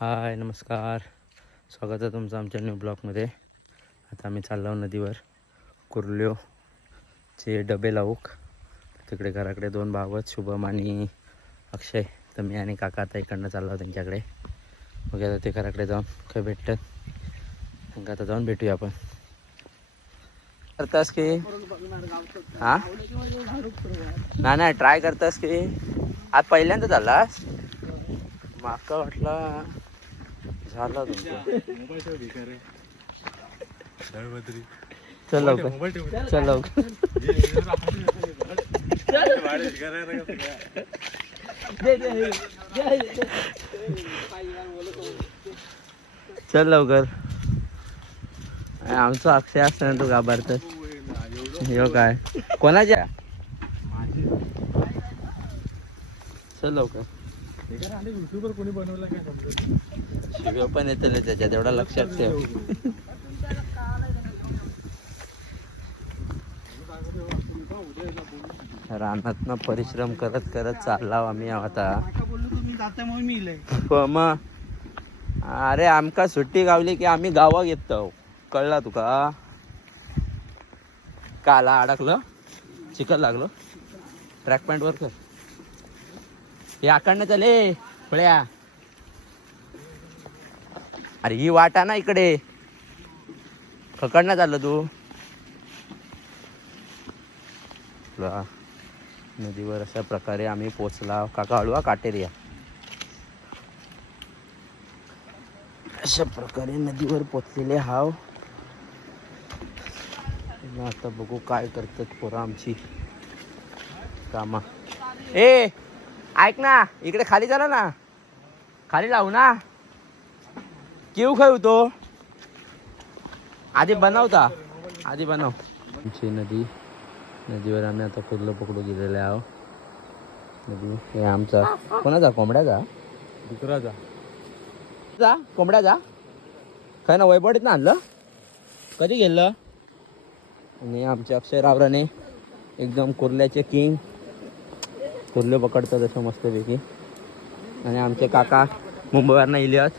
हाय नमस्कार, स्वागत आहे तुमचं आमच्या न्यू ब्लॉगमध्ये. आता आम्ही चाललो नदीवर कुर्ल्योचे डबे लावूक. तिकडे घराकडे 2 भाव आहेत, शुभम आणि अक्षय. तर मी आणि काका आता इकडनं चाललो त्यांच्याकडे. मग आता ते घराकडे जाऊन काय भेटतात मग आता जाऊन भेटूया आपण. करतास की हां नाही ट्राय करतास की आज पहिल्यांदा झालास? माका वाटला झाला तुमचं. चल लवकर चल लवकर चल लवकर. आमचं अक्षय असतं ना, तू घाबरत. हो काय कोणाच्या? चल लवकर. कोणी बनवला काय शिव्या पण येतील त्याच्यात, एवढा लक्षात ठेव. रानातनं परिश्रम करत करत चालला आम्ही आता. मग अरे आमका सुट्टी गावली की आम्ही गावात येतो, कळला तुका? काला अडकलं, चिकन लागलो. ट्रॅक पॅन्ट वर कर. हे आकडनं चले फळ्या. अरे ही वाटा ना इकडे, खकडनं चाललं तू. नदीवर अशा प्रकारे आम्ही पोचला. काका हळूवा काटेरिया. अशा प्रकारे नदीवर पोचलेले हाव. आता बघू काय करतात पोरं आमची कामा. ए ऐक ना, इकडे खाली झाला ना, खाली लावू ना. किव खाऊ तो आधी बनवता, आधी बनव. आमची नदीवर आम्ही आता कुर्लं पकडू गेलेले आहो. नदी हे आमचा कोणाचा? कोंबड्याचा? डुकराचा. जा कोंबड्याचा काय ना, वैभवडीत ना आणलं. कधी गेलं? आणि आमच्या अक्षय रावराने एकदम कुर्ल्याचे किंग, कुर्ले पकडतात असं मस्तपैकी. आणि आमचे काका मुंबईवरनं इलियास.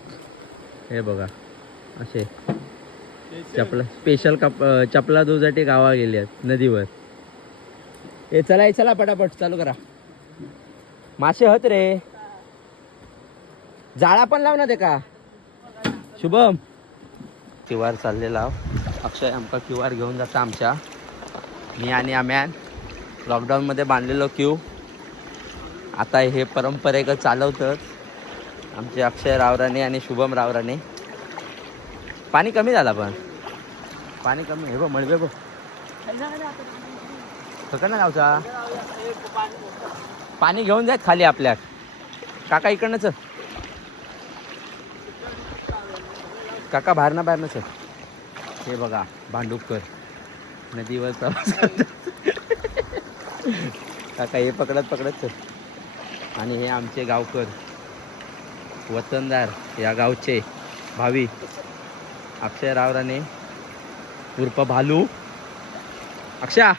हे बघा असे चपला स्पेशल चपला धुसाठी गावा गेले आहेत नदीवर. हे चला पटापट चालू करा. मासे हत रे, जाळा पण लाव ना ते का. शुभम किवार चाललेला. अक्षय आमका किवार घेऊन जाता आमच्या. मी आणि आम्यान लॉकडाऊनमध्ये बांधलेलो क्यू आता हे परंपरेचं चालवतात आमचे अक्षय रावराने आणि शुभम रावराने. पाणी कमी झाला, पण पाणी कमी हे बघ. मळबे बघ ना गावचा. पाणी घेऊन जायत खाली आपल्या. काका इकडनंच काका बाहेरनंच. हे बघा भांडुपकर नदीवर काका हे पकडत. आणि हे आमचे गावकर वतनदार या गावचे भावी अक्षय रावराने उर्फ भालू. अक्षय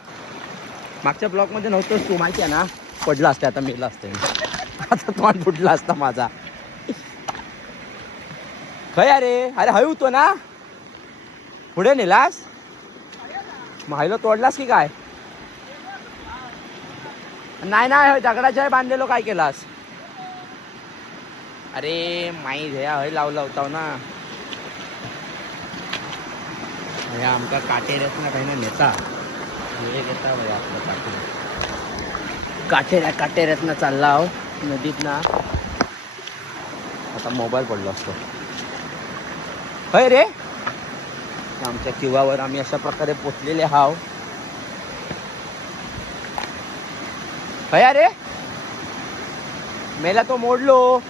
मागच्या ब्लॉकमध्ये नव्हतंच तू, माहिती आहे ना. पडला असते आता, मेला असते आता. तोंड फुटला असता माझा. खय अरे हय होतो ना, पुढे नेलास मग हायलो तोडलास की काय? नाही दगडाच्या बांधलेलो काय केलास? अरे माई ह्या हय लावला होता ना. हे आमका काटेऱ्यात ना काही ना नेता हे घेता भाई आपलं काटेऱ्यात ना चालला हो नदीत ना. आता मोबाईल पडलो असतो. होय रे, आमच्या किवावर आम्ही अशा प्रकारे पोचलेले हाव. होय अरे मेला तो मोडलो.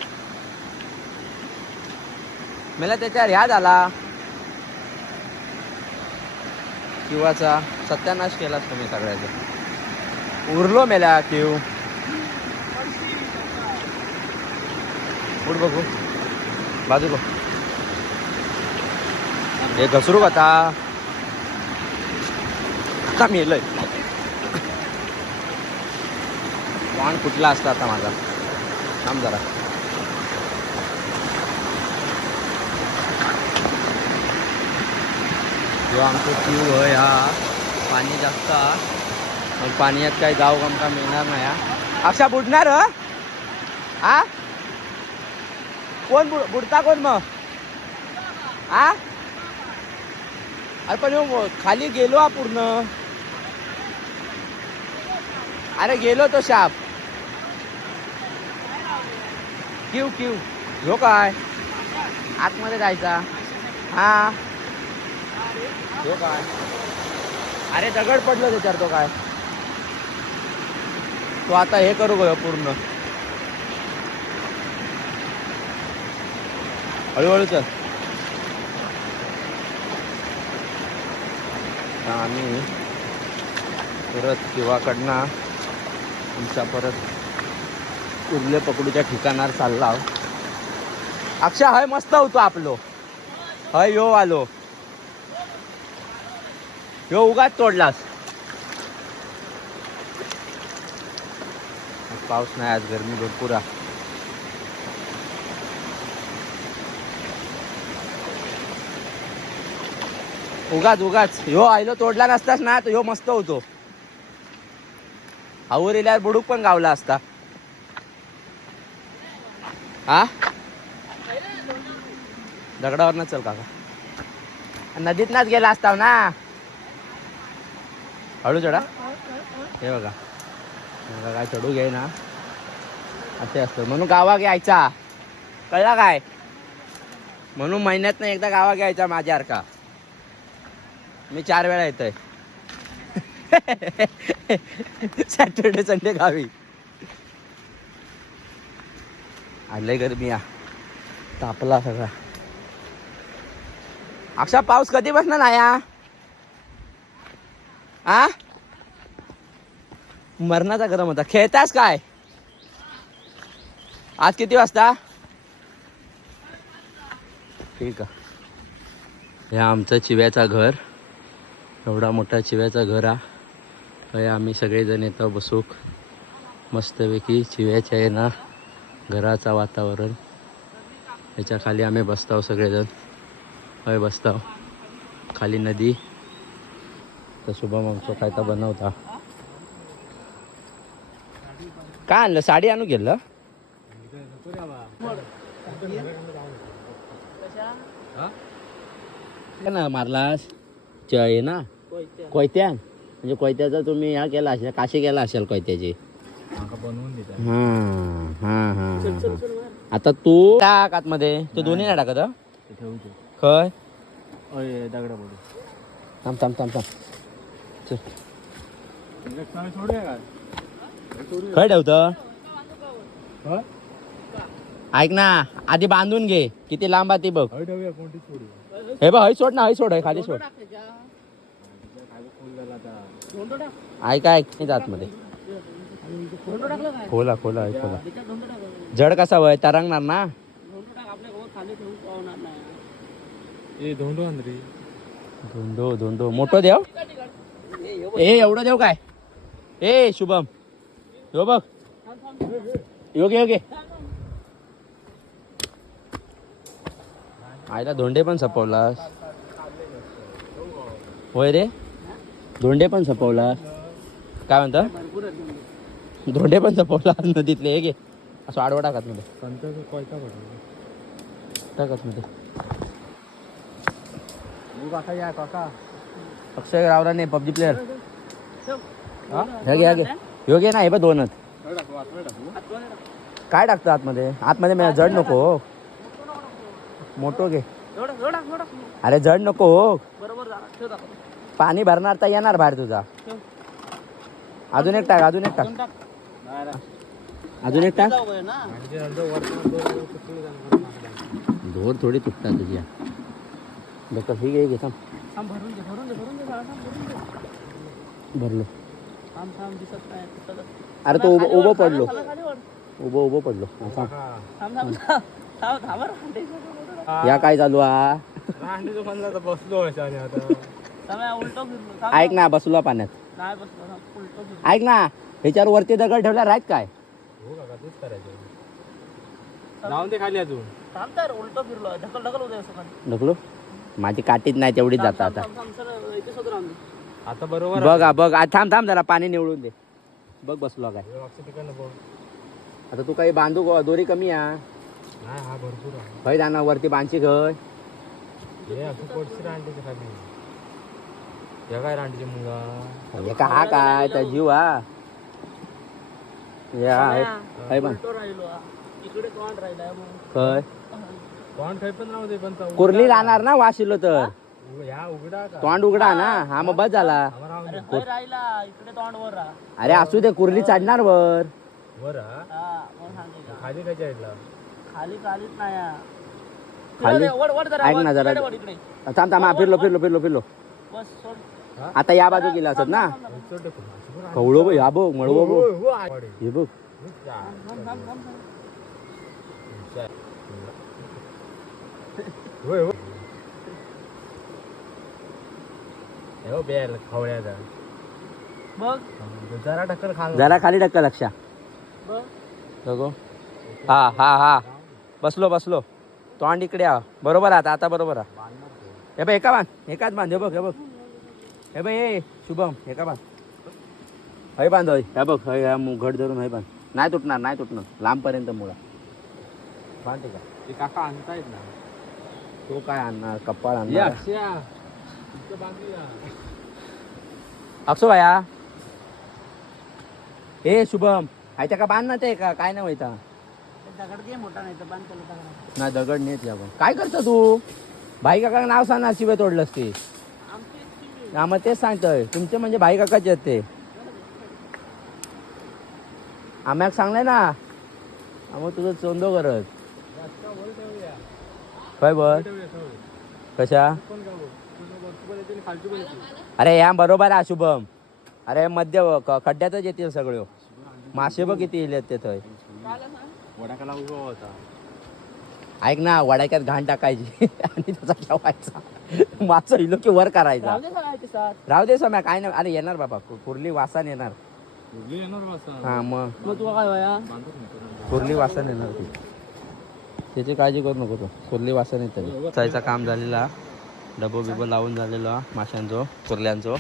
मेला त्याच्यावर ह्या झाला. किवाचा सत्यानाश केलास तुम्ही सगळ्याचा. उरलो मेला किव. उठ बघू बाजू बघ. हे घसरू आता मेलय. वाण कुठला असता आता माझा. थांब जरा. जो आमचं शिव होय हा पाणी जास्त हा. मग पाण्यात काही जाऊ आमका मिळणार नाही हा. अक्षा बुडणार हा कोण बुडता कोण मग हा अरे पण ह्यो खाली गेलो हा पूर्ण अरे गेलो तो शाप क्यू क्यू ह्यो काय आतमध्ये जायचा हा ह्यो काय अरे दगड पडलो त्याच्यावर तो काय तो आता हे करू गयो पूर्ण हळूहळू चल आम्ही परत किंवाकडनं आमच्या परत उरले पकडूच्या ठिकाणावर चालला अक्षा हय मस्त होतो आपलो हय यो आलो यो उगाच तोडलास पाऊस नाही आज गरमी भरपूर आहे उगाच ह्यो आयलो तोडला नसतास ना तो ह्यो मस्त होतो आवर इल्यावर बुडूक पण गावला असता हा दगडावर चल काका नदीत नाच गेला असता ना हळू चढा हे बघा काय चढू घे ना असे असतं म्हणून गावा घ्यायचा कळला काय म्हणून महिन्यात एकदा गावा घ्यायचा माझ्यासारखा मी 4 वेळा येतोय सॅटर्डे संडे गावी आलंय गरमी या तापला सगळा अक्षा पाऊस कधी बसणार नाही आ मरणाचा गरम होता खेळतास काय आज किती वाजता ठीक आहे हे आमचं चिव्याचा घर एवढा मोठा चिव्याचा घर आहे आम्ही सगळेजण येतो बसूक मस्तपैकी चिव्याच्या आहे ना घराचा वातावरण याच्या खाली आम्ही बसताव सगळेजण हय बसताव खाली नदी तर शुभम आमचं काय तर बनवता काय आणलं साडी आणू गेलं ना मारलास आहे ना कोयत्या म्हणजे कोयत्याचा तुम्ही ह्या केला असेल काशी केला असेल कोयत्याची आता तू टाक आतमध्ये तो दोन्ही नाही टाकत खय दगडा थांब थांब थांब थांब खय ठेवतं ऐक ना आधी बांधून घे किती लांब आहे ती बघ हे बघ हय सोड ना हय सोड हय खाली सोड ऐक ऐक आतमध्ये खोला खोला खोला जड कसा वय तरंगणार ना धोंडो धोंडो मोठो देव ए एवढं देव काय ए शुभम यो बघ योगे योगे आईला धोंडे पण सपवलास होय रे धोंडे पण सपवलास काय म्हणता धोंडे पण सपवला नदीतले हे घे असं आडवा टाकत मध्ये टाकत मध्ये अक्षय रावला नाही पबजी प्लेअर हे घे योग्य ना हे बघ दोनच काय टाकतं आतमध्ये आतमध्ये मी जड नको मोठो घे अरे जड नको पाणी भरणार तर येणार बाहेर तुझा अजून एक टाक अजून एक टाक अजून एक टाक धोर थोडी तुटता तुझी बघ ही घे थांब भरलो अरे तो उभं पडलो उभं पडलो या काय चालू बसलो ऐक ना बसलो पाण्यात ऐक ना ह्याच्यावर वरती दगड ठेवला राहत काय जाऊन ते खाली अजून उलट फिरलो ढकल ढकल ढकलो माझी काठीच नाही तेवढीच जाता आता. आता बरोबर बघ बघ थांब थांब जरा पाणी निवडून दे. बघ बसलो काय आता तू काही बांधू दोरी कमी आहे. हा भरपूर आहे. खय जाणार वरती बांधची खय काय रांडीचे मुंगा एका हा काय त्या जीव हा खय पण खय तोंड काही पण राहू दे पण कुर्ली राहणार ना वाशिलो तर ह्या उघडा का तोंड उघडा ना. हा मग बस झाला. अरे असू दे कुर्ली चढणार वर वर खाली काय साईडला खाली ऐक ना जरा थांब थांब. फिरलो फिरलो फिरलो फिरलो आता या बाजू गेला असत ना. कवळो बघ, या बघ मळवो बघ, हे बघ खवळ्याचा जरा टक्कर खा जरा खाली टक्का लक्षा बघो. हा हा हा बसलो बसलो. तोंड इकडे आ बरोबर आता आता बरोबर आ. हे बघ एका बांध एकाच बांध. हे बघ हे बघ हे बघ हे शुभम एका बांध. हय बांध हय. हे बघ हय घट धरून हय बांध. नाही तुटणार नाही तुटणार लांबपर्यंत मुळा बांधते का ते काका आणतायत ना. तो काय आणणार कप्पाळ आणणार अक्षो भाया. ए शुभम हायच्या का बांध ना ते का काय नाही व्हायचा ना दगड नेत या काय करतो तू भाई काका नाव सांगणार शिवाय तोडलंस ते. हा मग तेच सांगतोय तुमचे म्हणजे भाई काकाचे आहेत ते. आम्हाला सांगलाय ना मग तुझं चोंदो करत काय बर कशा. अरे या बरोबर आहे शुभम. अरे मध्य खड्ड्यातच येतील सगळे मासे बघ किती येले ते थंय. वडाकाला उभा होता. ऐक ना वडाक्यात घाण टाकायची आणि त्याचा ठेवायचा मासा इलो की वर करायचा. राहू दे सम्या काय नाही. अरे येणार बाबा कुर्ली वासान येणार. हा मग तू काय कुर्ली वासान येणार ती. त्याची काळजी करू नको तू. कुर्ली वासान येते. चायचा काम झालेला डबो बिबो लावून झालेला माशांचो कुर्ल्यांचो.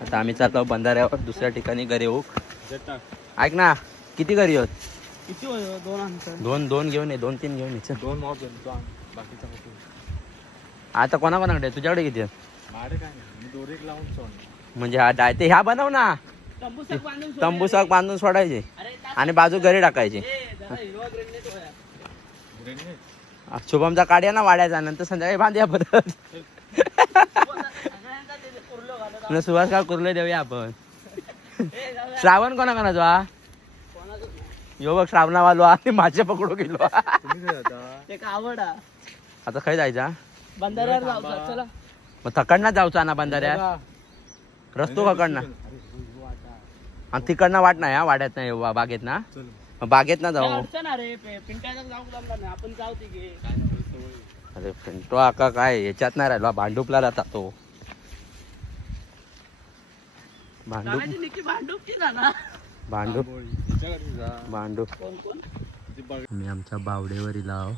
आता आम्ही चाललो बंधाऱ्यावर दुसऱ्या ठिकाणी घरी येऊ. ऐक ना किती घरी होत दोन दोन घेऊन ये 2-3 घेऊन ये. दोन मॉब बाकीचा आता कोणाकोणाकडे तुझ्याकडे किती आहेत. दोरीक लावून सोड म्हणजे हा डाय ते ह्या बनव ना तंबूसाक बांधून सोडायचे आणि बाजू घरी टाकायचे. शुभमचा काढ्या ना वाड्याचा नंतर संध्याकाळी बांधूया परत. सुभाष का कुर्ले देऊया आपण. श्रावण कोणा कोणाचा हा यो बघ श्रावणावालो आणि माझे पकडू गेलो. आता खय जायचा बंधाऱ्यावर. मग थकडना जाऊचा ना बंधाऱ्यात रस्तो ककडना आणि तिकडनं वाट नाही हा वाड्यात नाही बागेत ना. बागेत ना जाऊ. अरे पिंटो आका काय याच्यात नाही राहिलो भांडूपला राहता तो. भांडूप भांडूप मी आमच्या बावडेवर इलाव.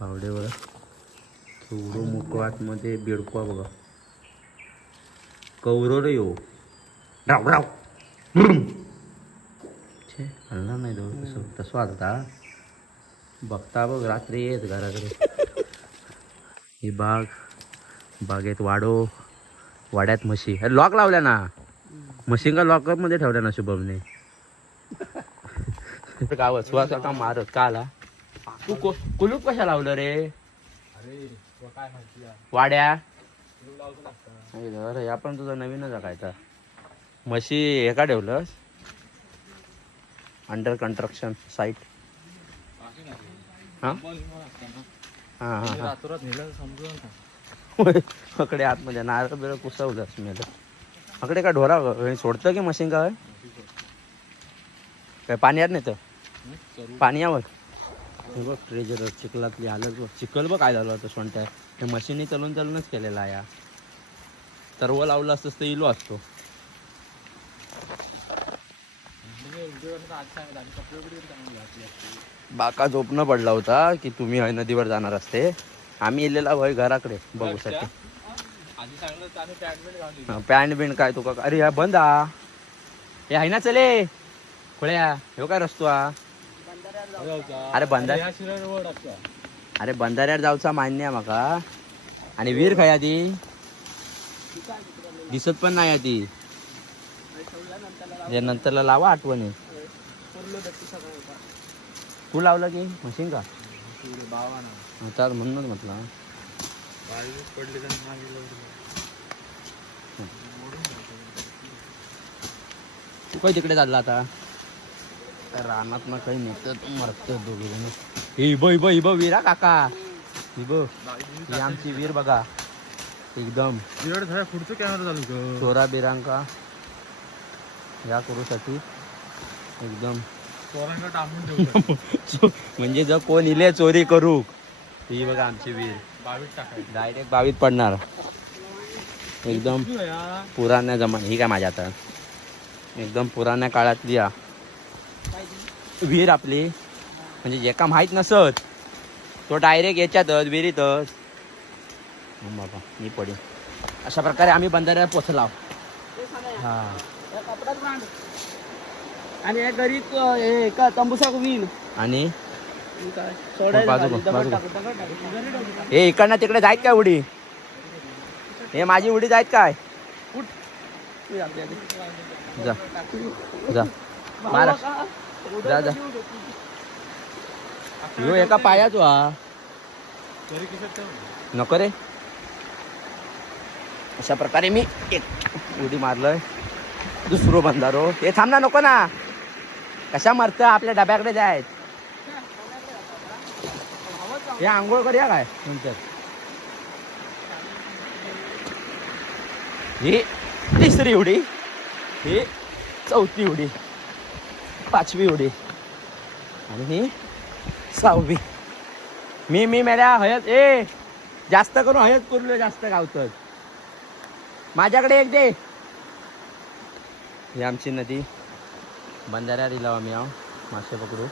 बावडेवर केवढं मुकवाट मध्ये बेडको बघा कौरो रे यो राव राव हल्ला नाही दो तसं आता बघता बघ रात्री येत घराकडे. ही बागेत वाडो वाड्यात म्हशी लॉक लावल्या ना. म्हशींका लॉकअप मध्ये ठेवल्या ना शुभमने. गाव सुवासा का मारत का आला तू कुलूप कशा लावलं रे वाड्या. अरे आपण तुझा नवीनच काय म्हशी एका ठेवलंस अंडर कन्स्ट्रक्शन साईट. हा हा हा अकडे आतमध्ये नारळ बिळ कुसवलं स्मेल. अकडे का ढोरा सोडतं की मशीन काय काय पाण्यात नाही तर पाण्यावर. बघ ट्रेजर चिखलातली आलं बघ चिखल बघ काय झालं होतं सोंट्या. हे मशीननी चलून चलूनच केलेला आहे. तरव लावलं असतंच तर इलो असतो. बाका झोपणं पडला होता की तुम्ही नदीवर जाणार असते आम्ही येलेला वय घराकडे बघू साठी. आधी सांगलं आणि पॅन्ट घालून दिली. पॅन्ट बिंट काय तुका अरे ह्या बंद हा हे आहे ना चले खोळ्या ह्यो काय रस्तो हा. अरे बंधार ह्या शिराळ रोड असतो. अरे बंधाऱ्यावर जाऊचा मान्य आहे माका. आणि वीर खाया ती दिसत पण नाही ती. जे नंतरला लावा आठवणी. तू लावलं की मशीन का बावा ना आता म्हणूनच म्हटलं. पडले तर तू काही तिकडे चालला आता रानात ना काही नेत मरत दोघे जण. हिब वीरा काका हिब ही आमची वीर बघा एकदम पुढचं कॅमेरा चालू कर. चोरा बिरांका या करूसाठी एकदम पोरांना टाकून ठेवतो. म्हणजे जर कोण इले चोरी करू ही बघा आमची वीर 22 टाकायचं. डायरेक्ट 22 पडणार एकदम पुराण्या जमान्या. ही काय माझ्या आता एकदम पुराण्या काळातली हा वीर आपली. म्हणजे जे का माहीत नसत तो डायरेक्ट याच्यातच विहिरीतच बाबा मी पडेल. अशा प्रकारे आम्ही बंधाऱ्याला पोचला. हा आणि या घरी हे का तंबूसा विन आणि काय सोडायला बाजू खाली, बघ, दगड बाजू टाकू, दगड टाकू. हे इकडनं तिकडे जायत काय उडी. हे माझी उडी जायत काय तू आपल्या आधी. जा जा मारा जा जा. ह्यो एका पायाचो हा तरी किती ठेव. नको रे. अशा प्रकारे मी एक उडी मारलोय. दुसरो बंधारो हे थांब ना नको ना कशा मरत आपल्या डब्याकडे जायत. हे आंघोळ करूया काय नंतर. ही तिसरी उडी ही चौथी उडी 5वी उडी आणि ही 6वी. मी मेल्या हयत ए जास्त करून हयत पुरलो जास्त गावतच. माझ्याकडे एक दे. ही आमची नदी बंधाऱ्यावर दिला आम्ही आहो मासे पकडू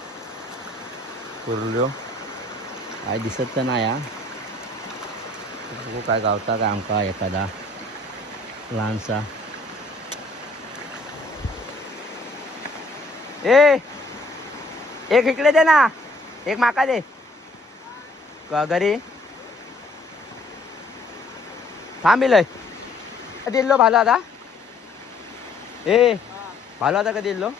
कुर्ल्यो काय दिसत तर नाही हा. बघू काय गावता काय आमका एखादा लहानसा. ए एक इकडे दे ना एक माका दे का घरी थांबिलय दिल्लो भालो आता. ए भालो आता का दिल्लो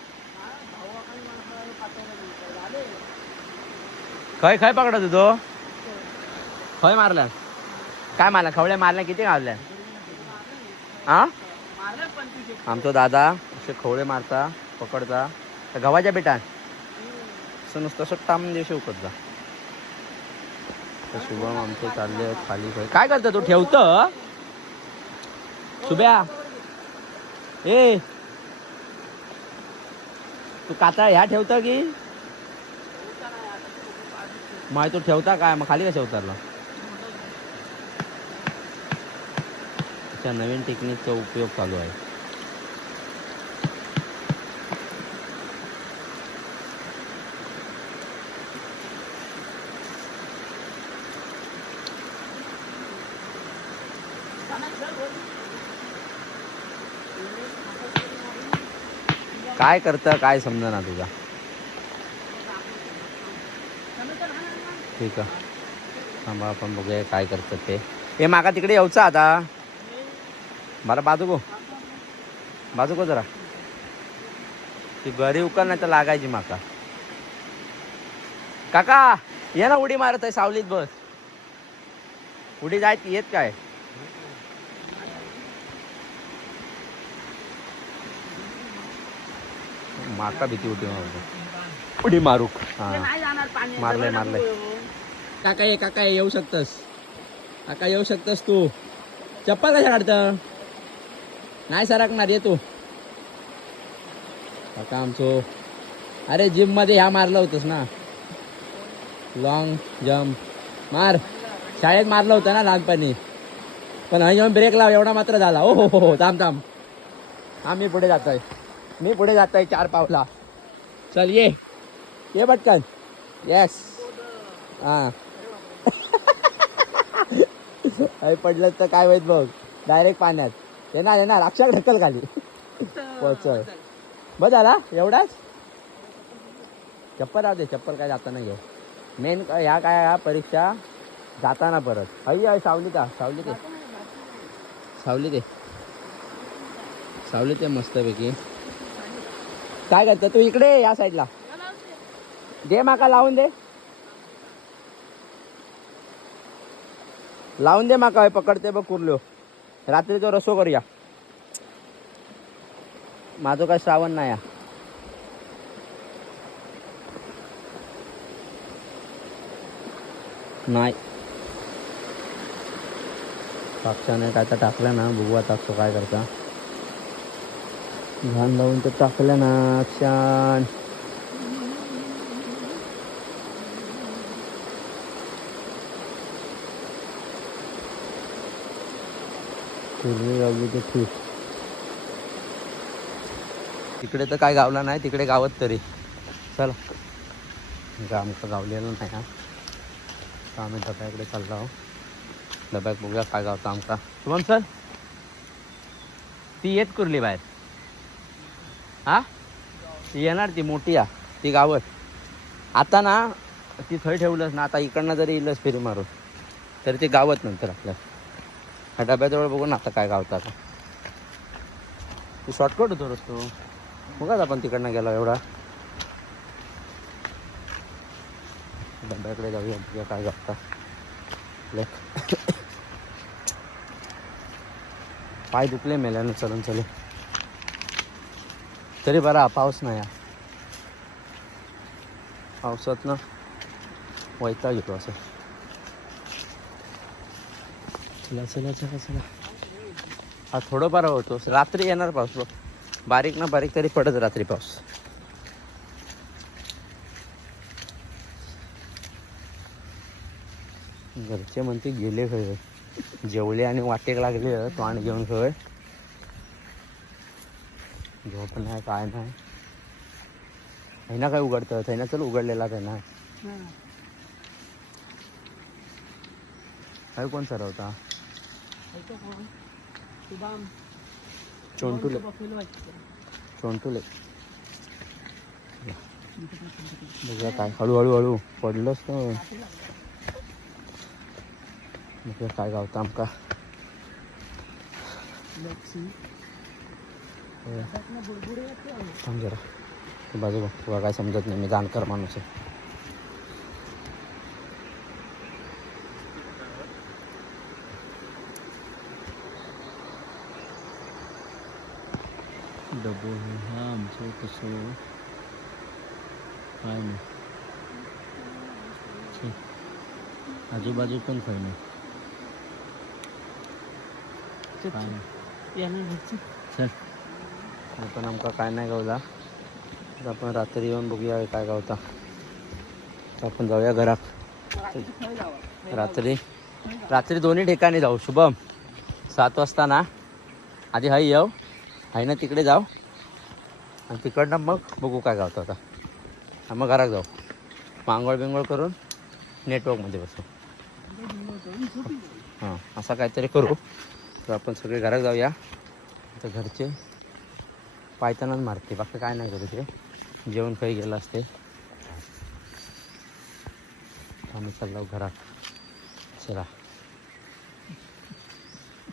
खय खय पकडत तो खय मारला काय मारला खवळ्या मारल्या किती गावल्या हा. आमचा दादा असे खवळे मारता पकडता गव्हाच्या बेटान असं नुसतं असं टाम दे शिवकत जा. शुभम आमचे चालले खाली काय करतो तू ठेवत शुभ्या. ए तू काता ह्या ठेवता की मग तू ठेवता काय मग खाली कशा उतरला. नवीन टेक्निकचा उपयोग चालू आहे. काय करतं काय समजा तुझा. ठीक आहे थांबा आपण बघूया काय करतात ते. हे माका तिकडे येऊचा आता मला बाजू गो जरा ती घरी उकर नाही तर लागायची माका. काका ये ना उडी मारत आहे सावलीत बस. उडी जायत येत काय माका भीती उडी मारू. हा मारलंय. काका येऊ शकतस काका येऊ शकतस तू. चप्पल कशा काढतं नाही सरकणार ये तू. काका आमचो अरे जिम मध्ये ह्या मारलं होतंस ना लॉंग जम्प मार. शाळेत मारलं होतं ना लहानपणी पण हं येऊन ब्रेक लाव एवढा मात्र झाला. ओ हो थांब हा मी पुढे जातोय 4 पावला. चल ये पटकन. येस हा आई पडलं तर काय माहित बघ डायरेक्ट पाण्यात येणार अक्षर ढकल खाली पोचल बस झाला एवढाच चप्पल राहते चप्पल काय जाताना घे मेन ह्या काय ह्या परीक्षा जाताना परत आई सावली ते मस्तपैकी काय करतं तू इकडे या साईडला दे माका लावून दे माका पकडते बघ कुर्ल्यो रात्रीचा रसो करूया माझं काय श्रावण नाही या नाही साक्षाने काय तर टाकलं ना बघू आता काय करता घाण लावून तर टाकलं ना अक्षान पूर्वी गावली तर ठीक तिकडे तर काय गावला नाही तिकडे गावात तरी चला आमचं गावलेलं नाही हा आम्ही डब्याकडे चाललो आहो डब्यात बघूया काय गावतं आमचा शुभम सर ती येत कुर्ली बाहेर हा ती येणार ती मोठी या ती गावत आता ना ती थंय ठेवलंच ना आता इकडनं जरी येईलच फेरी मारून तरी ती गावत नंतर आपल्या ह्या डब्याजवळ बघू ना आता काय गावतं आता ती शॉर्टकट होतो रस्तो बघाच आपण तिकडनं गेलो एवढा डब्याकडे जाऊया बघूया काय गावता पाय दुखले मेल्यानं चलून चले तरी बरा पाऊस नाही या पावसात ना वैताग येतो असं चला हा थोडंफार होतो रात्री येणार पाऊस बघ बारीक ना बारीक तरी पडत रात्री पाऊस घरचे म्हणते गेले खय जेवले आणि वाटेक लागले तोंड घेऊन खय झोप नाही काय नाही हैना काय उघडतं हैना चल उघडलेला ना काय कोण सरवता चोंटुले बघा काय हळूहळू पडलंच तर बघा काय गावतं आमका थांब जरा बाजू बघ तुला काय समजत नाही मी जाणकार माणूस आहे डबो हा आमचं कसं काय नाही आजूबाजू पण काय नाही चल पण आमका काय नाही गावला तर आपण रात्री येऊन बघूया काय गावता आपण जाऊया घरात रात्री दोन्ही ठिकाणी जाऊ शुभम 7 वाजता ना आधी हाय येऊ आहे ना तिकडे जाऊ आणि तिकडनं मग बघू काय गावतं आता मग घरात जाऊ मांगोळ बिंगोळ करून नेटवर्कमध्ये बसू हां असं काहीतरी करू तर आपण सगळे घरात जाऊया तर घरचे पायतानाच मारते बाकी काय नाही करू ते जेवण काही गेलं असते आम्ही चाललो घरात चला